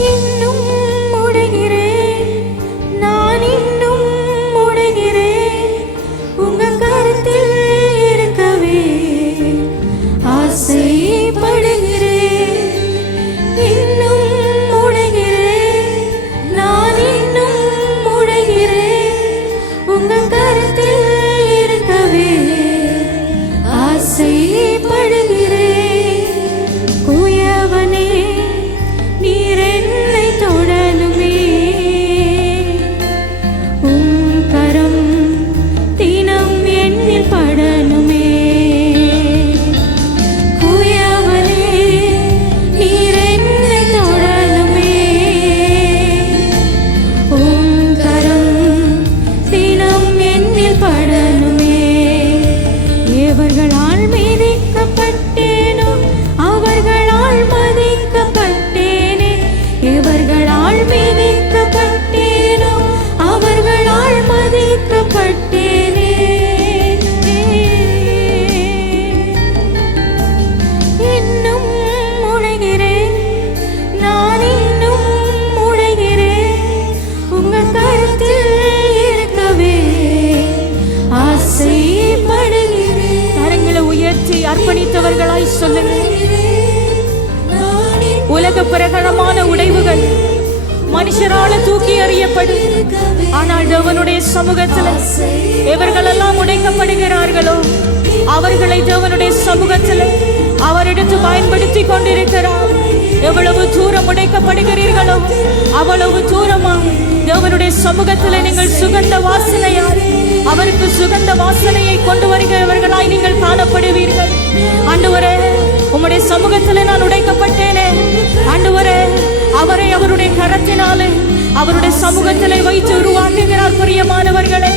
you. எவர்களால் கரங்களை அர்ப்பணித்தவர்களாய் சொல்லுங்கள். உலக பிரகடமான உடைவுகள் மனுஷரால தூக்கி அறியப்படும் ஆனால் தேவனுடைய சமூகத்தில் எவர்களெல்லாம் உடைக்கப்படுகிறார்களோ அவர்களை தேவனுடைய சமூகத்தில் அவரிடத்து பயன்படுத்தி கொண்டிருக்கிறார். எவ்வளவு தூரம் உடைக்கப்படுகிறீர்களோ அவ்வளவு தூரமா தேவனுடைய சமூகத்தில் நீங்கள் சுகந்த வாசனையா அவருக்கு சுகந்த வாசனையை கொண்டு வருகிறவர்கள் அவருடைய சமூகத்தில் வைத்து உருவாக்குகிறார் பிரியமானவர்களே.